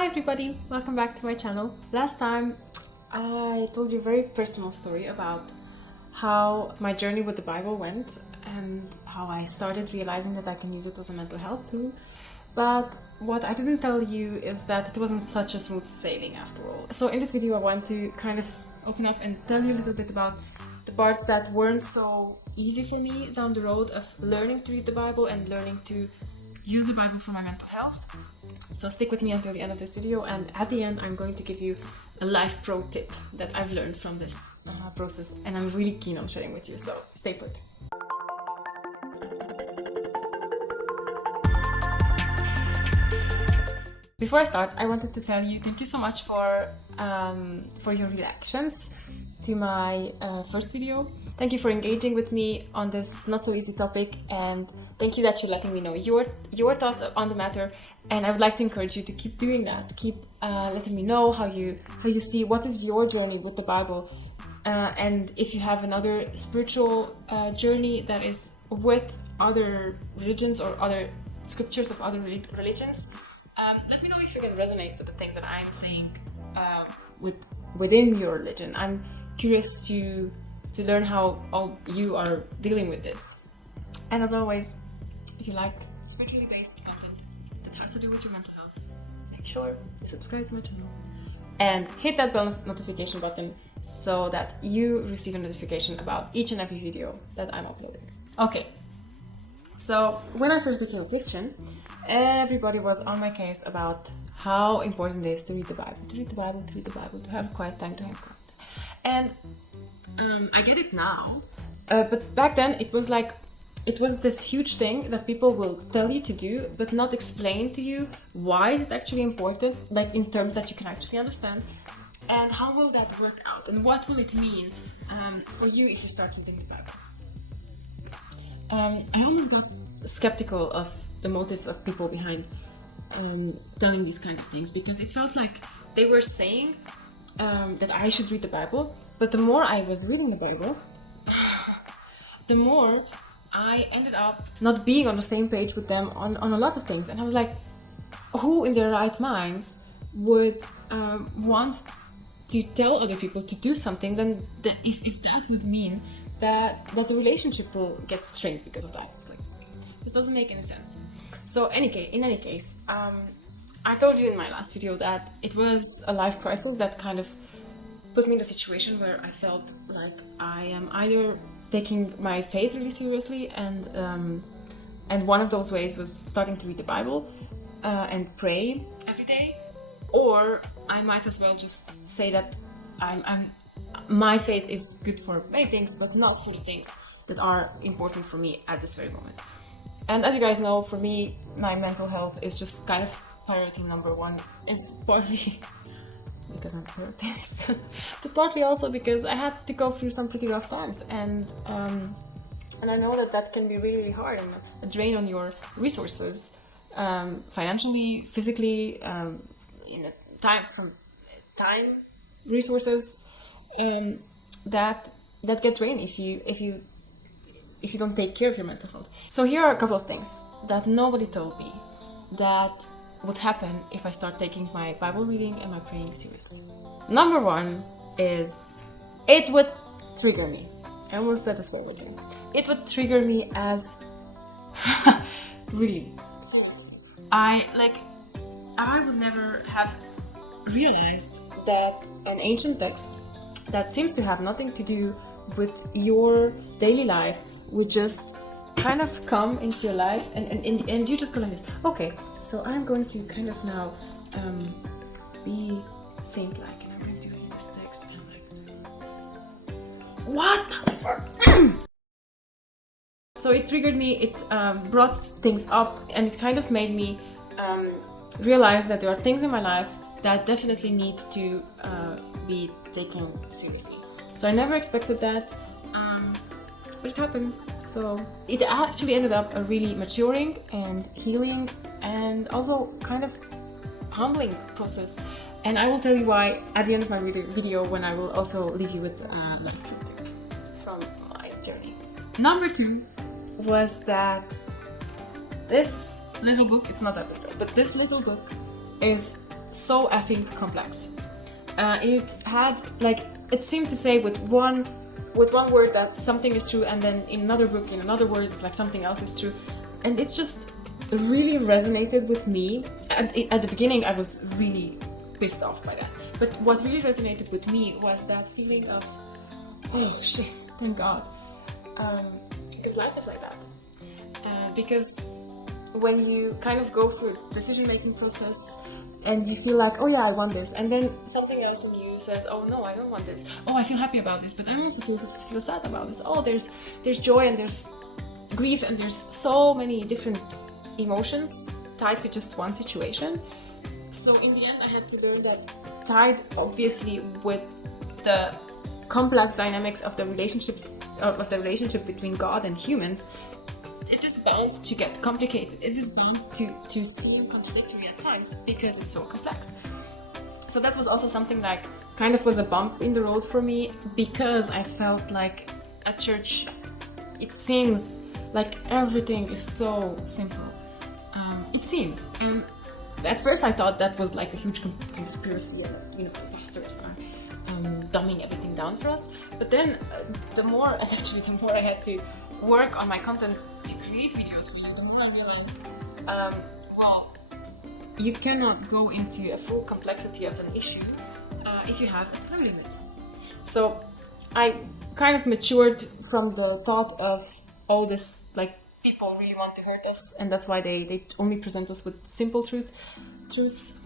Hi everybody, welcome back to my channel. Last time I told you a very personal story about how my journey with the Bible went and how I started realizing that I can use it as a mental health tool. But what I didn't tell you is that it wasn't such a smooth sailing after all. So in this video I want to kind of open up and tell you a little bit about the parts that weren't so easy for me down the road of learning to read the Bible and learning to use the Bible for my mental health. So stick with me until the end of this video, and at the end I'm going to give you a life pro tip that I've learned from this process, and I'm really keen on sharing with you, so stay put. Before I start, I wanted to tell you thank you so much for your reactions to my first video. Thank you for engaging with me on this not so easy topic, and thank you that you're letting me know your thoughts on the matter. And I would like to encourage you to keep doing that. Keep letting me know how you see what is your journey with the Bible, and if you have another spiritual journey that is with other religions or other scriptures of other religions. Let me know if you can resonate with the things that I'm saying within your religion. I'm curious to learn how all you are dealing with this. And as always, if you like spiritually based content that has to do with your mental health, make sure you subscribe to my channel and hit that bell notification button so that you receive a notification about each and every video that I'm uploading. Okay, so when I first became a Christian, everybody was on my case about how important it is to read the Bible, to have quiet time, to have quiet. And I get it now, but back then it was this huge thing that people will tell you to do, but not explain to you why is it actually important, like in terms that you can actually understand, and how will that work out, and what will it mean for you if you start reading the Bible. I almost got skeptical of the motives of people behind telling these kinds of things, because it felt like they were saying that I should read the Bible, but the more I was reading the Bible, the more I ended up not being on the same page with them on a lot of things. And I was like, who in their right minds would want to tell other people to do something then if that would mean that the relationship will get strained because of that? It's like, this doesn't make any sense. So in any case, I told you in my last video that it was a life crisis that kind of put me in a situation where I felt like I am either taking my faith really seriously, and one of those ways was starting to read the Bible and pray every day, or I might as well just say that my faith is good for many things, but not for the things that are important for me at this very moment. And as you guys know, for me, my mental health is just kind of priority number one. It's partly because I'm a therapist, but partly also because I had to go through some pretty rough times, and I know that can be really, really hard and a drain on your resources, financially, physically, time resources that get drained if you don't take care of your mental health. So here are a couple of things that nobody told me that would happen if I start taking my Bible reading and my praying seriously. Number one is it would trigger me. I almost said this word again. It would trigger me as really, seriously. I would never have realized that an ancient text that seems to have nothing to do with your daily life would just kind of come into your life, and you just go like this. Okay, so I'm going to kind of now be saint-like, and I'm going to read this text, and I'm like, what the fuck? So it triggered me, it brought things up, and it kind of made me realize that there are things in my life that definitely need to be taken seriously. So I never expected that, but it happened. So it actually ended up a really maturing and healing and also kind of humbling process. And I will tell you why at the end of my video, when I will also leave you with a life tip from my journey. Number two was that this little book, it's not that little, but this little book is so effing complex. It had like, it seemed to say with one word that something is true, and then in another book, in another word, it's like something else is true. And it's just really resonated with me. At the beginning, I was really pissed off by that. But what really resonated with me was that feeling of, oh shit, thank God. Because life is like that. Because when you kind of go through a decision-making process and you feel like, oh yeah, I want this, and then something else in you says, oh no, I don't want this. Oh, I feel happy about this, but I also feel sad about this. Oh, there's joy and there's grief and there's so many different emotions tied to just one situation. So in the end, I had to learn that, tied obviously with the complex dynamics of the relationship between God and humans, it is bound to get complicated. It is bound to seem contradictory at times because it's so complex. So that was also something like kind of was a bump in the road for me, because I felt like at church it seems like everything is so simple. It seems, and at first I thought that was like a huge conspiracy, and pastors are dumbing everything down for us. But then the more I had to work on my content to create videos for you, the more I realized, well, you cannot go into a full complexity of an issue if you have a time limit. So I kind of matured from the thought of all this, like, people really want to hurt us, and that's why they only present us with simple truths,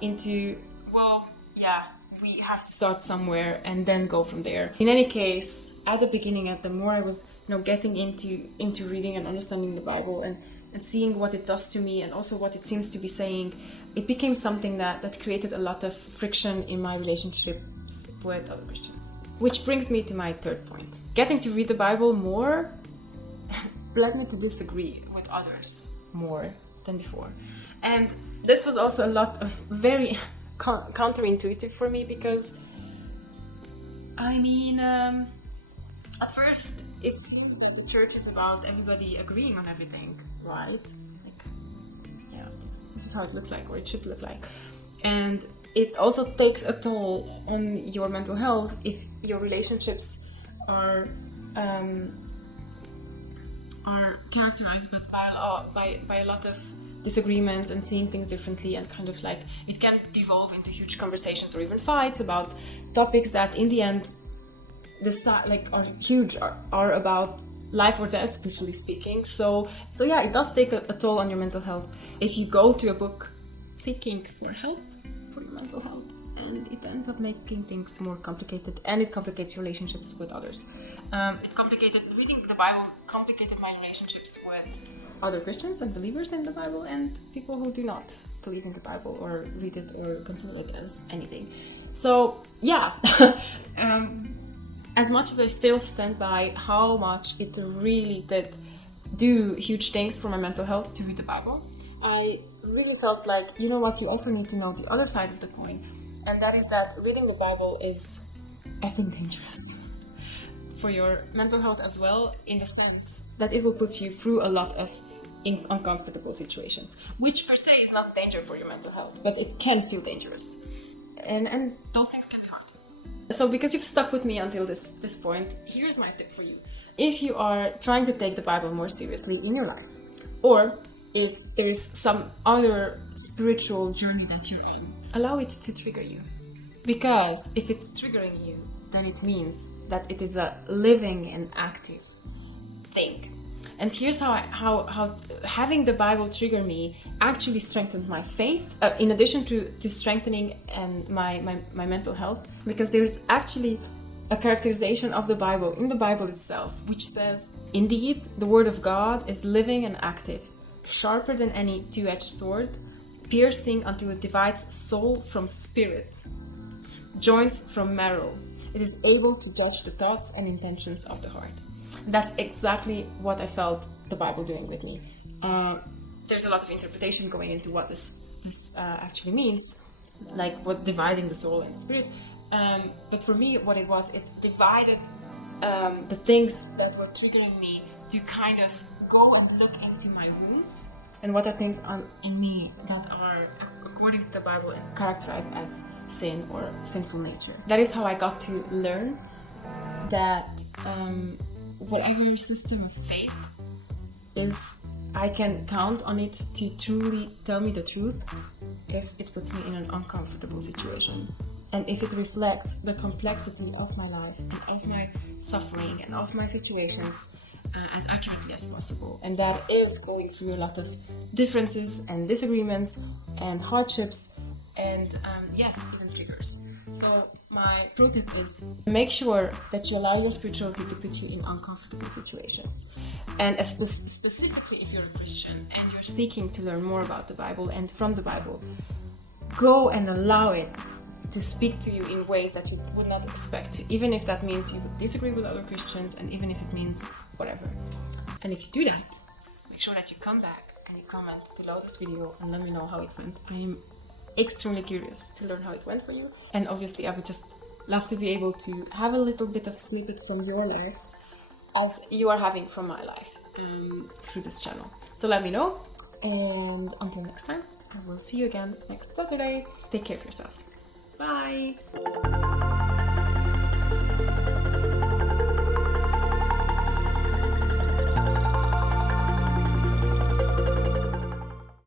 into, well, yeah, we have to start somewhere and then go from there. In any case, at the beginning, the more I was getting into reading and understanding the Bible and seeing what it does to me and also what it seems to be saying, it became something that created a lot of friction in my relationships with other Christians. Which brings me to my third point. Getting to read the Bible more led me to disagree with others more than before. And this was also a lot of very counterintuitive for me, because at first it seems that the church is about everybody agreeing on everything, right? Like, yeah, this is how it looks like, or it should look like. And it also takes a toll on your mental health if your relationships are characterized by a lot of disagreements and seeing things differently, and kind of like it can devolve into huge conversations or even fights about topics that in the end are huge, are about life or death, spiritually speaking. So yeah, it does take a toll on your mental health if you go to a book seeking for help for your mental health, and it ends up making things more complicated, and it complicates relationships with others. Reading the Bible complicated my relationships with other Christians and believers in the Bible, and people who do not believe in the Bible or read it or consider it as anything. So yeah, as much as I still stand by how much it really did do huge things for my mental health to read the Bible, I really felt like, you know what, you also need to know the other side of the coin, and that is that reading the Bible is effing dangerous for your mental health as well, in the sense that it will put you through a lot of uncomfortable situations, which per se is not a danger for your mental health, but it can feel dangerous, and those things can be hard. So because you've stuck with me until this point, here's my tip for you. If you are trying to take the Bible more seriously in your life, or if there is some other spiritual journey that you're on, allow it to trigger you. Because if it's triggering you, then it means that it is a living and active thing. And here's how having the Bible trigger me actually strengthened my faith, in addition to strengthening and my mental health, because there's actually a characterization of the Bible in the Bible itself, which says, "Indeed, the Word of God is living and active, sharper than any two-edged sword, piercing until it divides soul from spirit, joints from marrow. It is able to judge the thoughts and intentions of the heart." And that's exactly what I felt the Bible doing with me. There's a lot of interpretation going into what this actually means, like what dividing the soul and the spirit. But for me, what it was, it divided the things that were triggering me to kind of go and look into my wounds, and what are things in me that are a according to the Bible and characterized as sin or sinful nature. That is how I got to learn that whatever system of faith is, I can count on it to truly tell me the truth if it puts me in an uncomfortable situation, and if it reflects the complexity of my life and of my suffering and of my situations as accurately as possible. And that is going through a lot of differences and disagreements and hardships and yes, even triggers. So my pro tip is make sure that you allow your spirituality to put you in uncomfortable situations. And specifically if you're a Christian and you're seeking to learn more about the Bible and from the Bible, go and allow it to speak to you in ways that you would not expect to, even if that means you would disagree with other Christians, and even if it means whatever. And if you do that, make sure that you come back and you comment below this video and let me know how it went. I am extremely curious to learn how it went for you, and obviously I would just love to be able to have a little bit of snippet from your lives as you are having from my life through this channel. So let me know, and until next time, I will see you again next Saturday. Take care of yourselves. Bye!